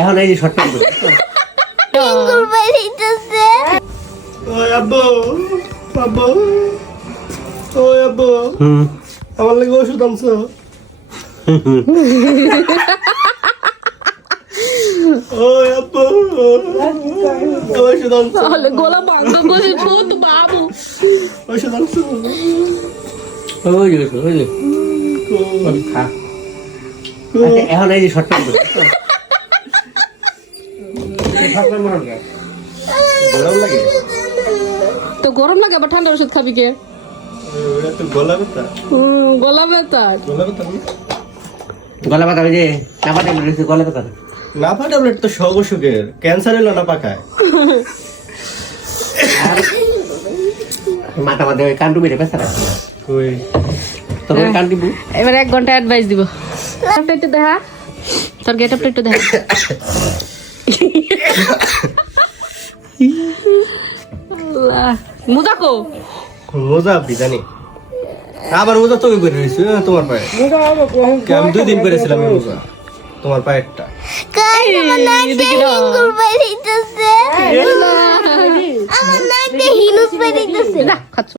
এখন এই যে শর্টকাট করে টিঙ্কুর বাড়িতেছে ওই আব্বু আব্বু ওই আব্বু আমার লাগে ওষুধ আনছো ওই আব্বু ওষুধ আনছো তাহলে গলা বন্ধ করে ভূত বাবু ওষুধ আনছো ওই যে খা আচ্ছা এখন এই যে শর্টকাট করে গরম লাগে তো গরম লাগে আবার ঠান্ডার ওষুধ খাবি কে ওটা তো গলা ব্যথা গলা ব্যথা গলা ব্যথা গলা ব্যথা ওই যে চাপা ট্যাবলেট রয়েছে গলা ব্যথা নাফা ট্যাবলেট তো সব অসুখের ক্যান্সার এলো না পাকায় মাথা মাথা ওই কান্টু বেড়ে পেশা রাখছে ওই তখন কান্টিবু এবার 1 ঘন্টা অ্যাডভাইস দিব আপনি একটু দেখা তোর গেটআপটা একটু দেখা আল্লাহ মুজা কো মোজা আপনি জানি আবার মোজা তুমি করে রয়েছি তোমার পায়ে আমি 2 দিন করেছিলাম এই মোজা তোমার পায়েরটা কাজ মনে আছে